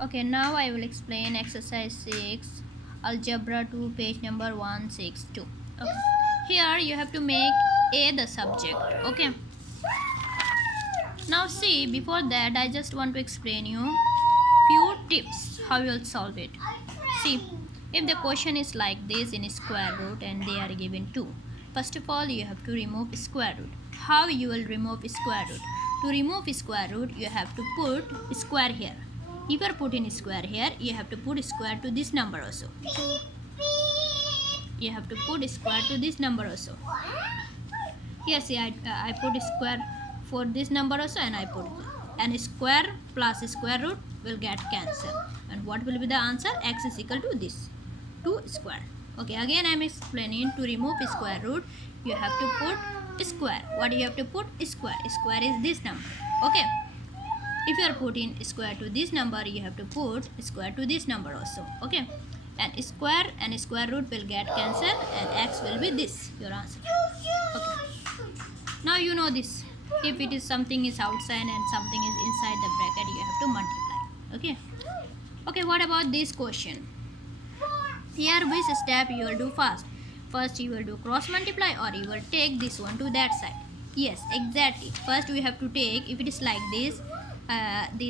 Okay, now I will explain exercise 6, algebra 2, page number 162. Okay. Here you have to make A the subject. Okay. Now see, before that I just want to explain you few tips how you will solve it. See, if the question is like this in square root and they are given 2, first of all you have to remove square root. How you will remove square root? To remove square root you have to put square here. If you are putting square here, you have to put square to this number also. You have to put square to this number also. Here see, I put square for this number also, and I put it. And square plus square root will get cancelled. And what will be the answer? X is equal to this, 2 square. Okay, again I am explaining. To remove square root you have to put square. What you have to put? Square. Square is this number. Okay. If you are putting square to this number, you have to put square to this number also. Okay. And square root will get cancelled, and x will be this, your answer. Okay. Now you know this. If it is something is outside and something is inside the bracket, you have to multiply. Okay. Okay, what about this question? Here which step you will do first? First you will do cross multiply, or you will take this one to that side. Yes, exactly. First we have to take, if it is like this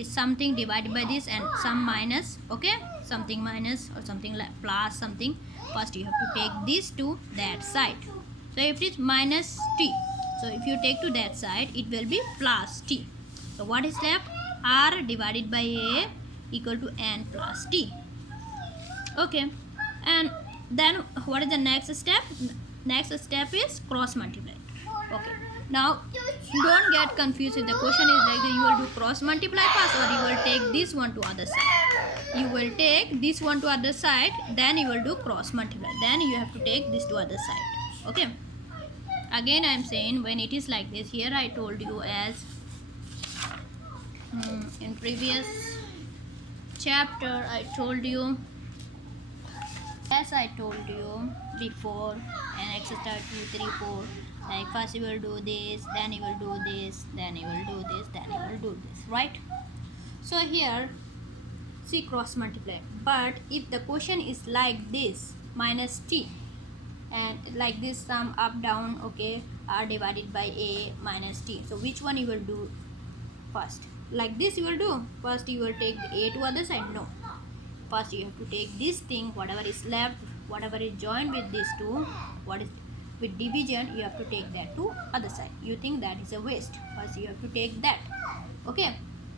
something divided by this and some minus, okay, something minus or something like plus something. First you have to take this to that side. So if it is minus t, so if you take to that side it will be plus t. So what is left? R divided by a equal to n plus t. Okay, and then what is the next step? Next step is cross multiply. Okay, now don't get confused. If the question is like you will do cross multiply first, or you will take this one to other side. You will take this one to other side, then you will do cross multiply, then you have to take this to other side. Okay, again I am saying, when it is like this, here I told you as in previous chapter I told you, as I told you before, and exercise 2, 3, 4, like first you will do this, then you will do this, then you will do this, then you will do this, right? So here see, cross multiply. But if the question is like this, minus t, and like this sum up down, okay, r divided by a minus t, so which one you will do first? Like this you will do first, you will take a to other side? No, first you have to take this thing, whatever is left, whatever is joined with these two, what is with division, you have to take that to other side. You think that is a waste, first you have to take that. Okay,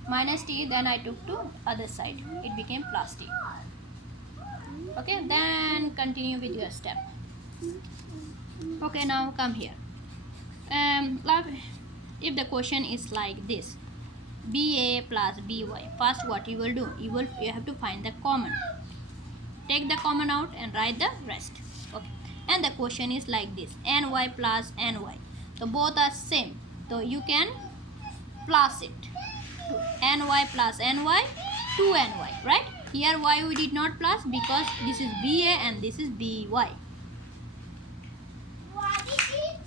minus t, then I took to other side, it became plus t. Okay, then continue with your step. Okay, now come here. If the question is like this, ba plus by, first what you will do? You have to find the common. Take the common out and write the rest. Okay, and the question is like this, ny plus ny, so both are same, so you can plus it. Ny plus ny, 2ny, right? Here why we did not plus? Because this is ba and this is by.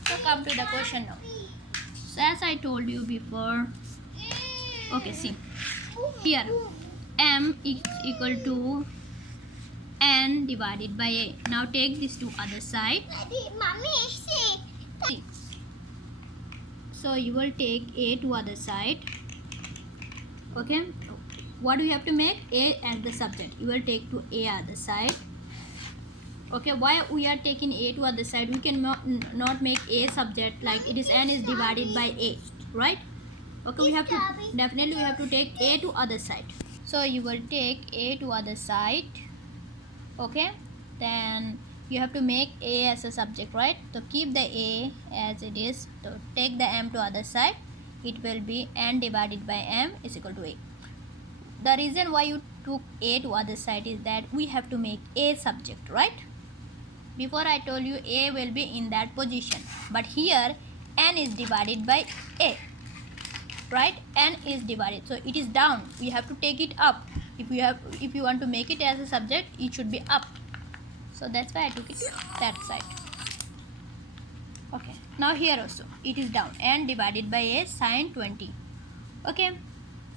So come to the question now. So as I told you before, okay, see here, m is equal to n divided by a. Now take this to other side. See. So you will take a to other side. Okay, what do you have to make? A as the subject, you will take to a other side. Okay, why we are taking a to other side? We can not make a subject, like it is n is divided by a, right? Okay, we have to definitely we have to take a to other side. So you will take a to other side. Okay, then you have to make a as a subject, right? So keep the a as it is. So take the m to other side. It will be n divided by m is equal to a. The reason why you took a to other side is that we have to make a subject, right? Before I told you a will be in that position, but here n is divided by a, right? N is divided, so it is down. We have to take it up. If you want to make it as a subject, it should be up. So that's why I took it that side. Okay, now here also it is down, n divided by a sine 20. Okay,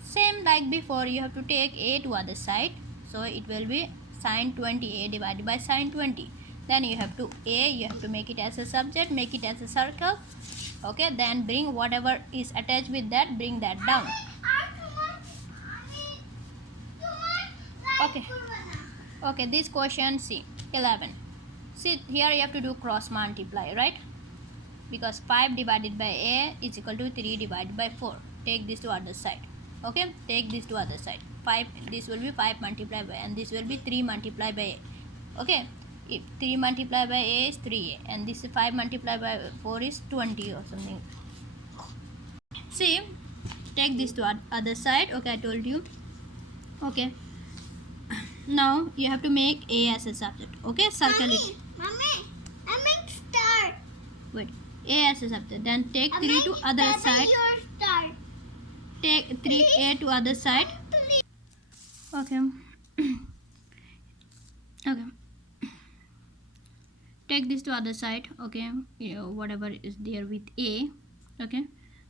Same like before, you have to take a to other side, so it will be sine 20, a divided by sine 20. Then you have to make it as a subject, make it as a circle. Okay, then bring whatever is attached with that, bring that down. Okay, this question C 11. See here, you have to do cross multiply, right? Because 5 divided by a is equal to 3 divided by 4. Take this to other side. Okay, take this to other side. 5, this will be 5 multiplied by, and this will be 3 multiplied by a. Okay, if 3 multiplied by a is 3a, and this 5 multiplied by 4 is 20 or something. See, take this to other side. Okay, I told you. Okay, now you have to make a as a subject. Okay, circle it. Mommy, I make star. Wait, a as a subject. Then take 3 to other side. Take 3a to other side. Okay. Okay. Take this to other side. Okay, whatever is there with a. Okay,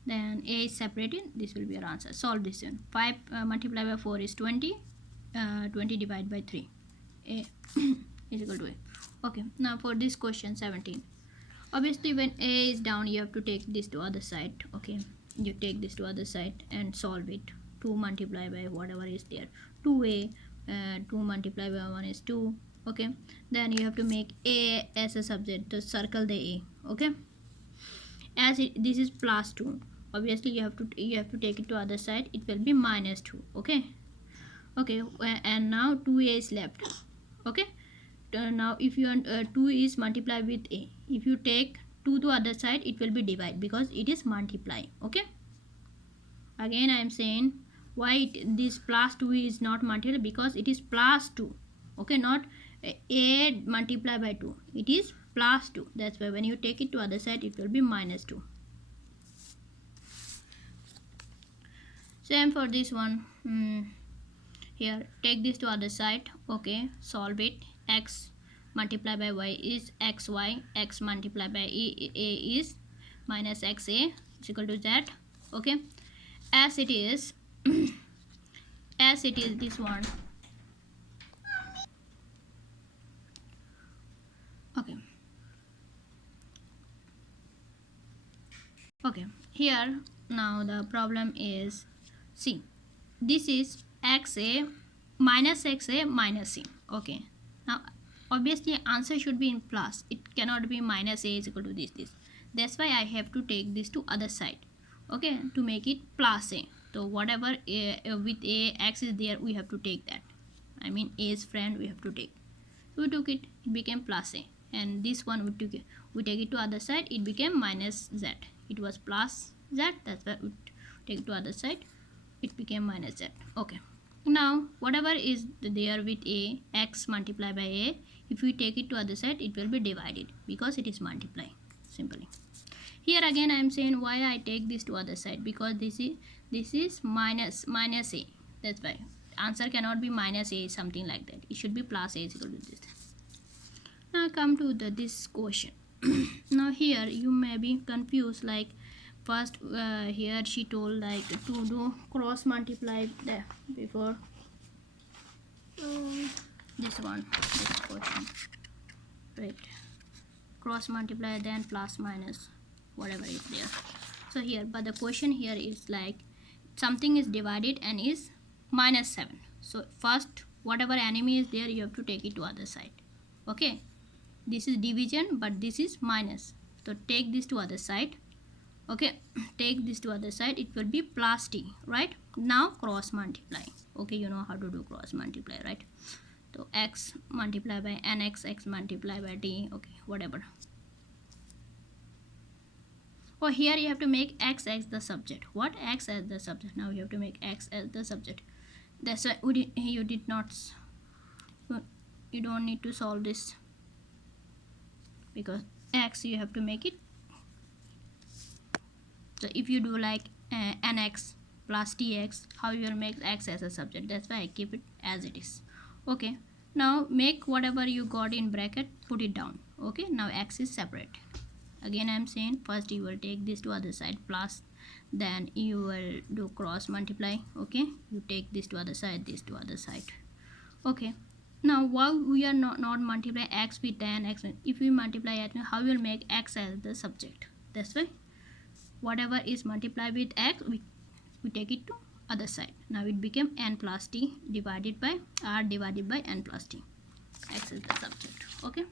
then a is separated. This will be your answer. Solve this one. 5 multiplied by 4 is 20. 20 divided by 3. A is equal to a. Okay, now for this question 17. Obviously, when a is down, you have to take this to other side. Okay, you take this to other side and solve it. 2 multiplied by whatever is there. 2a. 2 multiplied by 1 is 2. Okay, then you have to make a as a subject, to circle the a. Okay, as this is plus 2, obviously you have to take it to other side. It will be minus 2. Okay, and now 2a is left. Okay, now if you 2 is multiplied with a, if you take 2 to other side, it will be divide because it is multiplying. Okay, again I am saying why this plus 2 is not multiplied, because it is plus 2. Okay, not a multiplied by 2, it is plus 2. That's why when you take it to other side, it will be minus 2. Same for this one. Here, take this to other side. Okay, solve it. X multiplied by y is xy. X multiplied by a is minus xa is equal to z. Okay, as it is as it is this one. Okay, here now the problem is, see, this is xa minus c. Okay, now obviously answer should be in plus. It cannot be minus a is equal to this. That's why I have to take this to other side. Okay, to make it plus a. So whatever with a x is there, we have to take that. I mean a's friend we have to take. So we took it became plus a, and this one we take it to other side, it became minus z. It was plus z, that's why we take it to other side, it became minus z. Okay, now whatever is there with a, x multiplied by a, if we take it to other side, it will be divided because it is multiplying simply. Here again I am saying why I take this to other side, because this is minus a. That's why answer cannot be minus a, something like that. It should be plus a is equal to this. Now come to this question. Now here you may be confused, like first here she told like to do cross multiply there before this question, right? Cross multiply, then plus minus whatever is there. So here, but the question here is like something is divided and is minus 7. So first whatever enemy is there, you have to take it to other side. Okay, this is division, but this is minus, so take this to other side. Okay, take this to other side, it will be plus t, right? Now cross multiply. Okay, you know how to do cross multiply, right? So x multiplied by nx, x multiplied by t. Okay, whatever. Oh, here you have to make x as the subject. What? X as the subject. Now you have to make x as the subject. That's why you don't need to solve this, because x you have to make it. So if you do like nx plus tx, how you will make x as a subject? That's why I keep it as it is. Okay, now make whatever you got in bracket, put it down. Okay, now x is separate. Again I am saying first you will take this to other side, plus then you will do cross multiply. Okay, you take this to other side, this to other side. Okay, now why we are not multiply x with tan x? If we multiply x, how we will make x as the subject? That's why whatever is multiplied with x, we take it to other side. Now it became n plus t divided by r divided by n plus t. X is the subject. Okay.